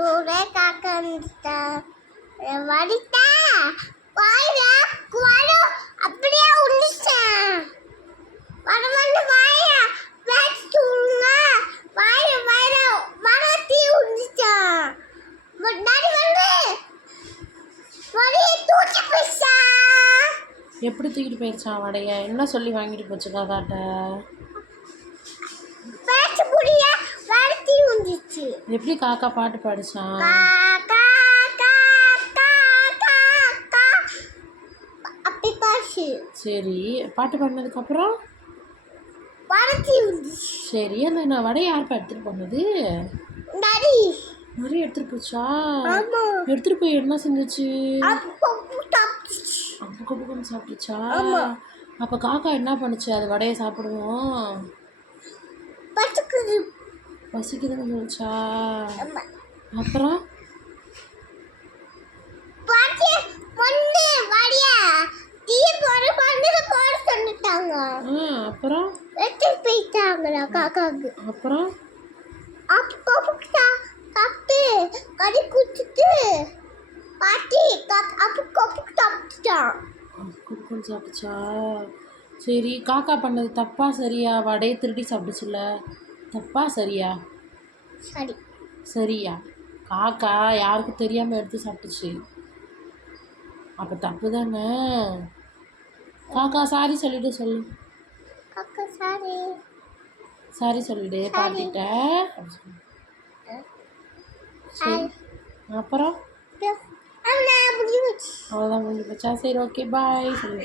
ஒரே காக்கா வந்துட்டா வடித்தா வாயில குவாடு அப்படியே உண்டிச்சேன் வரமண்டு வாய பேச்சுங்க வாயில மரத்தி உண்டிச்சான் முன்னாடி வந்து வடியை தூக்கி போயிச்சா. எப்படி தூக்கிட்டு போயிடுச்சான் வடைய? என்ன சொல்லி வாங்கிட்டு போச்சு காக்காட்ட? பேச்சு புரிய வடித்தி உண்டிச்சு. எப்படி காக்கா பாட்டு பாடிச்சான்? அப்படி பாச்சு. சரி, பாட்டு பாடினதுக்கப்புறம் வடித்தி உண்டிச்சு. சரி, அந்த வடையை யாருப்பா எடுத்துகிட்டு போனது? நரி நிறைய எடுத்துகிட்டு போச்சா? ஆமா. எடுத்துகிட்டு போய் என்ன செஞ்சிச்சு? அப்போ கப்புன்னு சாப்பிட்டுச்சா? ஆமா. அப்போ காக்கா என்ன பண்ணுச்சு? அது வடையை சாப்பிடுவோம் பசிக்குதுன்னு சொல்லிச்சா? அப்புறம் அப்புறம் அப்புறம் குடுக்குன்னு சாப்பிட்டுச்சா? சரி, காக்கா பண்ணது தப்பா சரியா? வடையை திருடி சாப்பிட்டுச்சுல, தப்பா சரியா? சரி சரியா? காக்கா யாருக்கும் தெரியாமல் எடுத்து சாப்பிட்டுச்சு, அப்போ தப்பு தானே? காக்கா சாரி சொல்லிட்டு சொல்லு. காக்கா சாரி சாரி சொல்லிடு பாட்டிட்ட. சரி, அப்புறம் அவ்வளோதான் அவ்வளோதான் முடிஞ்சு போச்சா? சரி, ஓகே, பாய் சொல்லு.